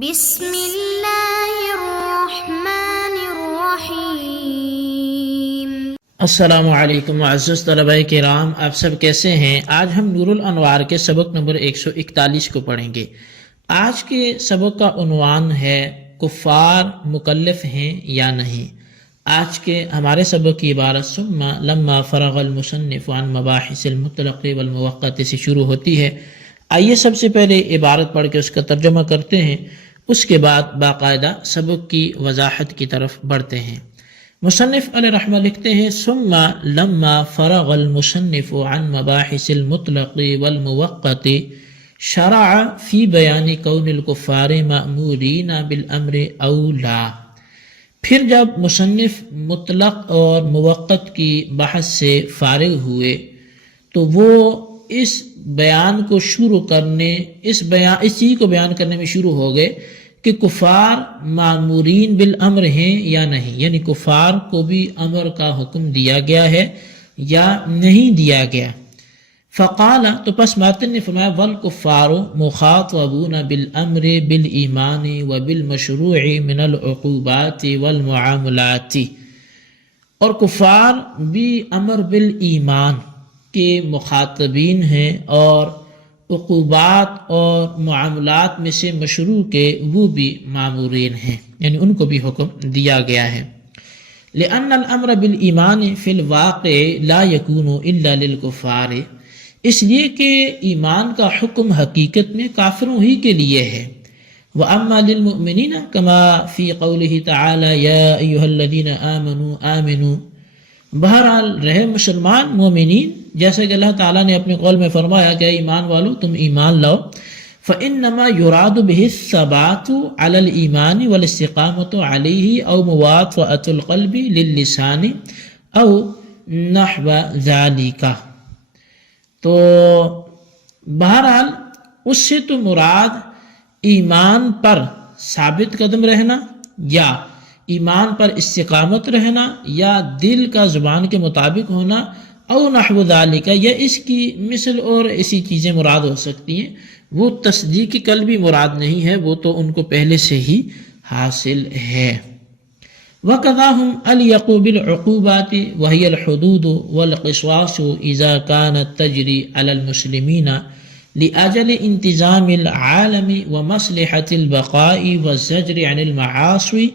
بسم اللہ الرحمن الرحیم۔ السلام علیکم معزز طلبہ کرام، آپ سب کیسے ہیں؟ آج ہم نور الانوار کے سبق نمبر 141 کو پڑھیں گے۔ آج کے سبق کا عنوان ہے کفار مکلف ہیں یا نہیں۔ آج کے ہمارے سبق کی عبارت ثم لما فرغ المصنف عن مباحث المطلق والموقت سے شروع ہوتی ہے۔ آئیے سب سے پہلے عبارت پڑھ کے اس کا ترجمہ کرتے ہیں، اس کے بعد باقاعدہ سبق کی وضاحت کی طرف بڑھتے ہیں۔ مصنف علیہ رحمہ لکھتے ہیں ثم لما فرغ المصنف عن مباحث المطلق والموقت شرع فی بیان کون الکفار مأمورین بالامر او لا۔ پھر جب مصنف مطلق اور موقت کی بحث سے فارغ ہوئے تو وہ اس بیان کو شروع کرنے اس چیز کو بیان کرنے میں شروع ہو گئے کہ کفار مامورین بالامر ہیں یا نہیں، یعنی کفار کو بھی امر کا حکم دیا گیا ہے یا نہیں دیا گیا۔ فقال، تو پس ماتن نے فرمایا والکفار مخاطبون بالامر بالایمان وبالمشروع من العقوبات والمعاملات، اور کفار بھی امر بالایمان کے مخاطبین ہیں اور عقوبات اور معاملات میں سے مشروع کے وہ بھی مامورین ہیں، یعنی ان کو بھی حکم دیا گیا ہے۔ لأن الامر بالایمان فی الواقع لا یکون الا للکفار، اس لیے کہ ایمان کا حکم حقیقت میں کافروں ہی کے لیے ہے۔ وَأَمَّا لِلْمُؤْمِنِينَ كَمَا فِي قَوْلِهِ تَعَالَى يَا أَيُّهَا الَّذِينَ آمَنُوا آمِنُوا، بہرحال رہے مسلمان مومنین، جیسا کہ اللہ تعالیٰ نے اپنے قول میں فرمایا کہ ایمان والو تم ایمان لاؤ۔ فَإِنَّمَا يُرَادُ بِهِ الثَّبَاتُ عَلَى الْإِيمَانِ وَالِاسْتِقَامَةُ عَلَيْهِ أَوْ مُوَاطَأَةُ الْقَلْبِ لِلِّسَانِ أَوْ نَحْوَ ذَلِكَ۔ تو بہرحال اس سے تو مراد ایمان پر ثابت قدم رہنا یا ایمان پر استقامت رہنا یا دل کا زبان کے مطابق ہونا، او نحو ذالک، یا اس کی مثل اور ایسی چیزیں مراد ہو سکتی ہیں۔ وہ تصدیق قلبی مراد نہیں ہے، وہ تو ان کو پہلے سے ہی حاصل ہے۔ وَقَضَا هُمْ أَلْيَقُوا بِالْعُقُوبَاتِ وَهِيَ الْحُدُودُ وَالْقِصَاصُ إِذَا كَانَتْ تَجْرِي عَلَى الْمُسْلِمِينَ لِأَجَلِ انتظام العالم ومصلحة البقاء والزجر عن المعاصي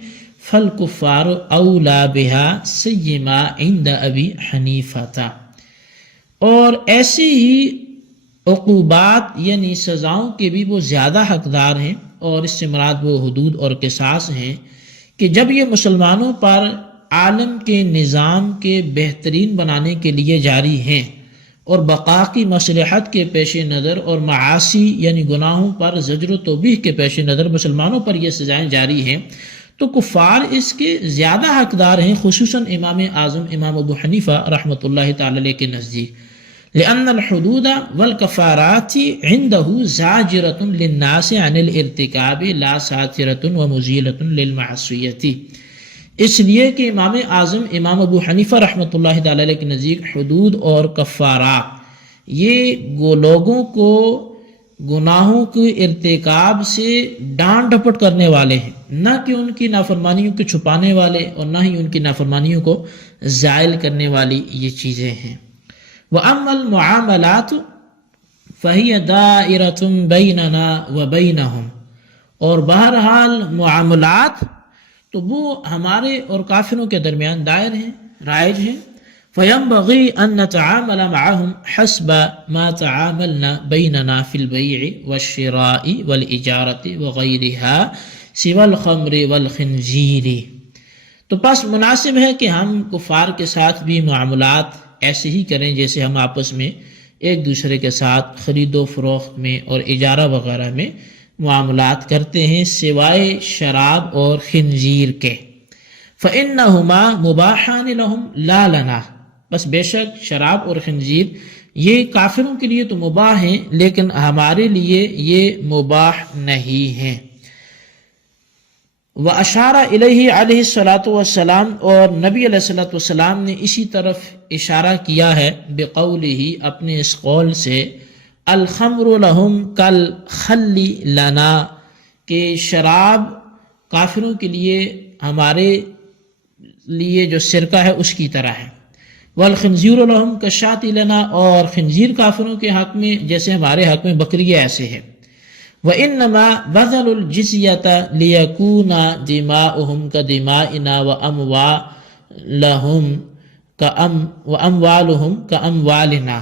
فالکفار اولا بہا سیما عند ابی حنیفہ۔ اور ایسے ہی عقوبات یعنی سزاؤں کے بھی وہ زیادہ حقدار ہیں، اور اس سے مراد وہ حدود اور قصاص ہیں کہ جب یہ مسلمانوں پر عالم کے نظام کے بہترین بنانے کے لیے جاری ہیں اور بقا کی مصلحت کے پیش نظر اور معاصی یعنی گناہوں پر زجر و توبیح کے پیش نظر مسلمانوں پر یہ سزائیں جاری ہیں، تو کفار اس کے زیادہ حقدار ہیں، خصوصاً امام اعظم امام ابو حنیفہ رحمۃ اللہ تعالی علیہ کے نزدیک۔ لأن الحدود والکفارات عنده زاجرة للناس عن الارتکاب لا ساترة ومزیلة للمعصیة، اس لیے کہ امام اعظم امام ابو حنیفہ رحمۃ اللہ تعالی علیہ کے نزدیک حدود اور کفارات یہ لوگوں کو گناہوں کے ارتکاب سے ڈانٹ ڈپٹ کرنے والے ہیں، نہ کہ ان کی نافرمانیوں کو چھپانے والے اور نہ ہی ان کی نافرمانیوں کو زائل کرنے والی یہ چیزیں ہیں۔ وَأَمَّا الْمُعَامَلَاتُ فَهِيَ دَائِرَةٌ بَيْنَنَا وَبَيْنَهُمْ، اور بہرحال معاملات تو وہ ہمارے اور کافروں کے درمیان دائر ہیں، رائج ہیں۔ فَيَنبَغِي أَن نَّتَعَامَلَ مَعَهُمْ حَسْبَ مَا تَعَامَلْنَا بَيْنَنَا فِي الْبَيْعِ وَالشِّرَاءِ وَالْإِجَارَةِ وَغَيْرِهَا سِوَى الْخَمْرِ وَالْخِنْزِيرِ، تو پس مناسب ہے کہ ہم کفار کے ساتھ بھی معاملات ایسے ہی کریں جیسے ہم آپس میں ایک دوسرے کے ساتھ خرید و فروخت میں اور اجارہ وغیرہ میں معاملات کرتے ہیں، سوائے شراب اور خنزیر کے۔ فَإِنَّهُمَا مُبَاحَانِ لَهُمْ لَا لَنَا، بس بے شک شراب اور خنزیر یہ کافروں کے لیے تو مباح ہیں لیکن ہمارے لیے یہ مباح نہیں ہیں۔ وَأَشَارَ إِلَيْهِ علیہ الصلاۃ والسلام، اور نبی علیہ الصلاۃ والسلام نے اسی طرف اشارہ کیا ہے بقولہ، اپنے اس قول سے، الخمر لہم کالخل لنا، کہ شراب کافروں کے لیے ہمارے لیے جو سرکہ ہے اس کی طرح ہے، والخنزیر لہم کالشاۃ لنا، اور خنزیر کافروں کے حق میں جیسے ہمارے حق میں بکری ایسے ہے۔ وَإِنَّمَا بَذَلُوا الْجِزْيَةَ لِيَكُونَ دِمَاؤُهُمْ كَدِمَائِنَا وَأَمْوَالُهُمْ كَأَمْوَالِنَا،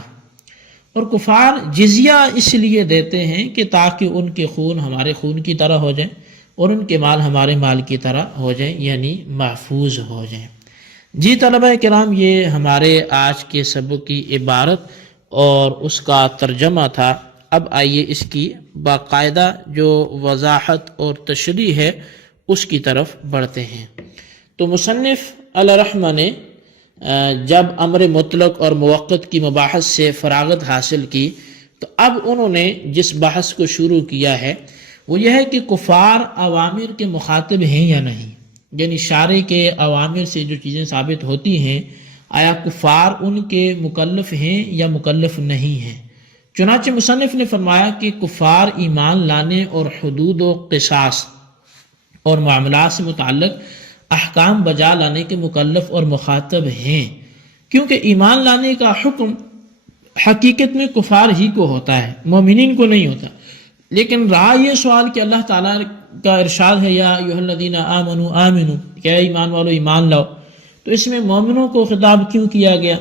اور کفار جزیہ اس لیے دیتے ہیں کہ تاکہ ان کے خون ہمارے خون کی طرح ہو جائیں اور ان کے مال ہمارے مال کی طرح ہو جائیں، یعنی محفوظ ہو جائیں۔ جی طلبہ کرام، یہ ہمارے آج کے سبق کی عبارت اور اس کا ترجمہ تھا۔ اب آئیے اس کی باقاعدہ جو وضاحت اور تشریح ہے اس کی طرف بڑھتے ہیں۔ تو مصنف علیہ رحمہ نے جب امر مطلق اور موقت کی مباحث سے فراغت حاصل کی تو اب انہوں نے جس بحث کو شروع کیا ہے وہ یہ ہے کہ کفار اوامر کے مخاطب ہیں یا نہیں، یعنی شارع کے اوامر سے جو چیزیں ثابت ہوتی ہیں آیا کفار ان کے مکلف ہیں یا مکلف نہیں ہیں۔ چنانچہ مصنف نے فرمایا کہ کفار ایمان لانے اور حدود و قصاص اور معاملات سے متعلق احکام بجا لانے کے مکلف اور مخاطب ہیں، کیونکہ ایمان لانے کا حکم حقیقت میں کفار ہی کو ہوتا ہے، مومنین کو نہیں ہوتا۔ لیکن رہا یہ سوال کہ اللہ تعالیٰ کا ارشاد ہے یا ایھا الذین آمنوا آمنوا، کہ اے ایمان والو ایمان لاؤ، تو اس میں مومنوں کو خطاب کیوں کیا گیا؟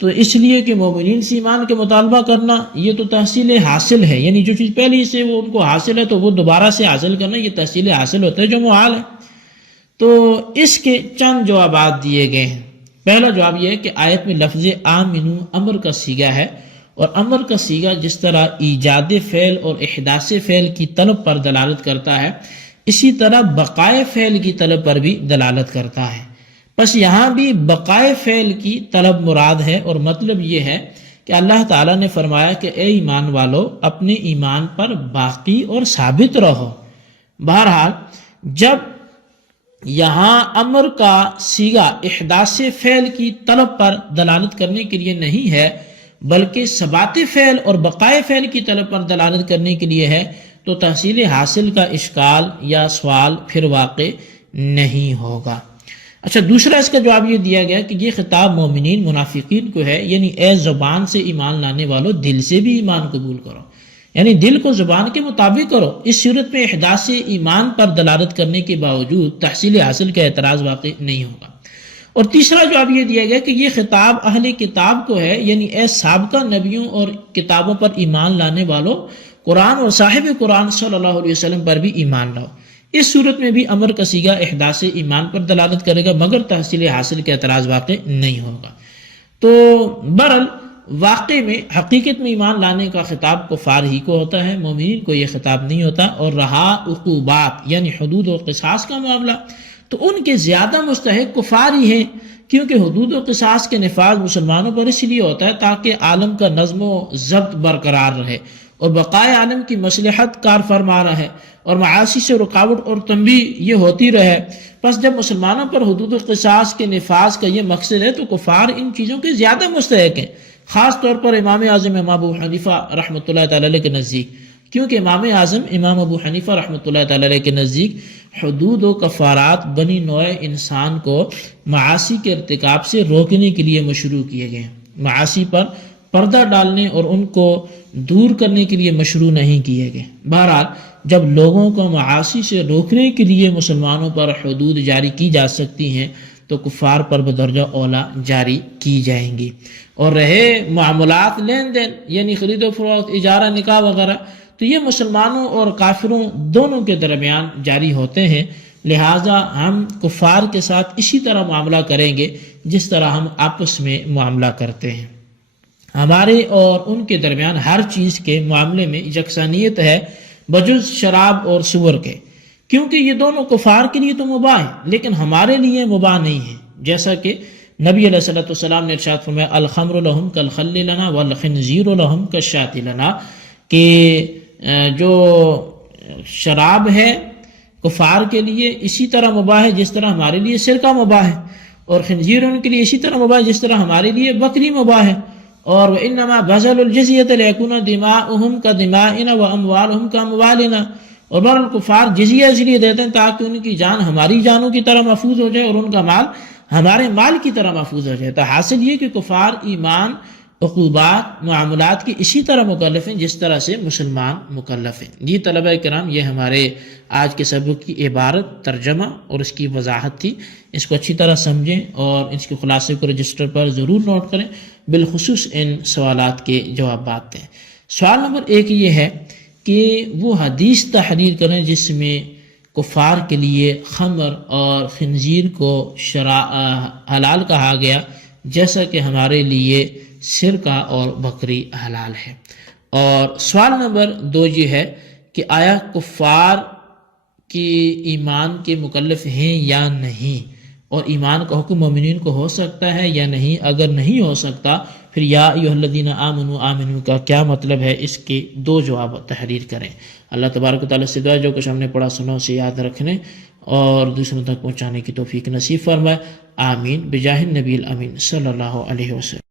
تو اس لیے کہ مومنین سے ایمان کے مطالبہ کرنا یہ تو تحصیل حاصل ہے، یعنی جو چیز پہلے سے وہ ان کو حاصل ہے تو وہ دوبارہ سے حاصل کرنا یہ تحصیل حاصل ہوتا ہے جو محال ہے۔ تو اس کے چند جوابات دیے گئے ہیں۔ پہلا جواب یہ ہے کہ آیت میں لفظ آمنو امر کا صیغہ ہے، اور امر کا صیغہ جس طرح ایجاد فعل اور احداث فعل کی طلب پر دلالت کرتا ہے اسی طرح بقائے فعل کی طلب پر بھی دلالت کرتا ہے۔ بس یہاں بھی بقائے فعل کی طلب مراد ہے، اور مطلب یہ ہے کہ اللہ تعالیٰ نے فرمایا کہ اے ایمان والو اپنے ایمان پر باقی اور ثابت رہو۔ بہرحال جب یہاں امر کا صیغہ احداث فعل کی طلب پر دلالت کرنے کے لیے نہیں ہے بلکہ ثبات فعل اور بقائے فعل کی طلب پر دلالت کرنے کے لیے ہے، تو تحصیل حاصل کا اشکال یا سوال پھر واقع نہیں ہوگا۔ اچھا، دوسرا اس کا جواب یہ دیا گیا کہ یہ خطاب مومنین منافقین کو ہے، یعنی اے زبان سے ایمان لانے والو دل سے بھی ایمان قبول کرو، یعنی دل کو زبان کے مطابق کرو۔ اس صورت میں احداث ایمان پر دلالت کرنے کے باوجود تحصیل حاصل کا اعتراض واقع نہیں ہوگا۔ اور تیسرا جواب یہ دیا گیا کہ یہ خطاب اہل کتاب کو ہے، یعنی اے سابقہ نبیوں اور کتابوں پر ایمان لانے والو قرآن اور صاحب قرآن صلی اللہ علیہ وسلم پر بھی ایمان لاؤ۔ اس صورت میں بھی امر کا صیغہ احداث ایمان پر دلالت کرے گا مگر تحصیل حاصل کے اعتراض واقع نہیں ہوگا۔ تو برحال واقع میں حقیقت میں ایمان لانے کا خطاب کفار ہی کو ہوتا ہے، مومنین کو یہ خطاب نہیں ہوتا۔ اور رہا عقوبات یعنی حدود و قصاص کا معاملہ تو ان کے زیادہ مستحق کفار ہی ہیں، کیونکہ حدود و قصاص کے نفاذ مسلمانوں پر اس لیے ہوتا ہے تاکہ عالم کا نظم و ضبط برقرار رہے اور بقائے عالم کی مصلحت کار فرما رہے اور معاصی سے رکاوٹ اور تنبیہ یہ ہوتی رہے۔ پس جب مسلمانوں پر حدود و قصاص کے نفاذ کا یہ مقصد ہے تو کفار ان چیزوں کے زیادہ مستحق ہیں، خاص طور پر امام اعظم امام ابو حنیفہ رحمۃ اللہ تعالی علیہ کے نزدیک، کیونکہ امام اعظم امام ابو حنیفہ رحمۃ اللہ تعالی علیہ کے نزدیک حدود و کفارات بنی نوع انسان کو معاصی کے ارتکاب سے روکنے کے لیے مشروع کیے گئے ہیں، معاصی پر پردہ ڈالنے اور ان کو دور کرنے کے لیے مشروع نہیں کیے گئے۔ بہرحال جب لوگوں کو معاصی سے روکنے کے لیے مسلمانوں پر حدود جاری کی جا سکتی ہیں تو کفار پر بدرجہ اولا جاری کی جائیں گی۔ اور رہے معاملات لین دین یعنی خرید و فروخت، اجارہ، نکاح وغیرہ، تو یہ مسلمانوں اور کافروں دونوں کے درمیان جاری ہوتے ہیں، لہٰذا ہم کفار کے ساتھ اسی طرح معاملہ کریں گے جس طرح ہم آپس میں معاملہ کرتے ہیں۔ ہمارے اور ان کے درمیان ہر چیز کے معاملے میں یکسانیت ہے بجز شراب اور سور کے، کیونکہ یہ دونوں کفار کے لیے تو مباح ہیں لیکن ہمارے لیے مباح نہیں ہیں، جیسا کہ نبی علیہ الصلوۃ والسلام نے ارشاد فرمایا الخمر لہم کالخل لنا والخنزیر لہم کالشاۃ لنا، کہ جو شراب ہے کفار کے لیے اسی طرح مباح ہے جس طرح ہمارے لیے سرکہ مباح ہے، اور خنزیر ان کے لیے اسی طرح مباح ہے جس طرح ہمارے لیے بکری مباح ہے۔ اور وَإِنَّمَا بَذَلُوا الْجِزْيَةَ لِيَكُونَ دِمَاؤُهُمْ كَدِمَائِنَا وَأَمْوَالُهُمْ كَأَمْوَالِنَا، اور بہرحال کفار جزیہ اس لیے دیتے ہیں تاکہ ان کی جان ہماری جانوں کی طرح محفوظ ہو جائے اور ان کا مال ہمارے مال کی طرح محفوظ ہو جائے. تو حاصل یہ کہ کفار ایمان، عقوبات، معاملات کی اسی طرح مکلف ہیں جس طرح سے مسلمان مکلف ہیں. جی طلبہ کرام، یہ ہمارے آج کے سبق کی عبارت، ترجمہ اور اس کی وضاحت تھی. اس کو اچھی طرح سمجھیں اور اس کے خلاصے کو رجسٹر پر ضرور نوٹ کریں، بالخصوص ان سوالات کے جوابات دیں. سوال نمبر 1 یہ ہے کہ وہ حدیث تحریر کریں جس میں کفار کے لیے خمر اور خنزیر کو حلال کہا گیا جیسا کہ ہمارے لیے سرکہ اور بکری حلال ہے. اور سوال نمبر 2 یہ ہے کہ آیا کفار کی ایمان کے مکلف ہیں یا نہیں، اور ایمان کا حکم مومنین کو ہو سکتا ہے یا نہیں. اگر نہیں ہو سکتا پھر یا ایھا الذین آمنوا آمنوا کا کیا مطلب ہے، اس کے 2 جواب تحریر کریں. اللہ تبارک و تعالیٰ سے دعا جو کچھ ہم نے پڑھا سنا اسے یاد رکھنے اور دوسروں تک پہنچانے کی توفیق نصیب فرمائے. آمین بجاہ النبی الامین صلی اللہ علیہ وسلم.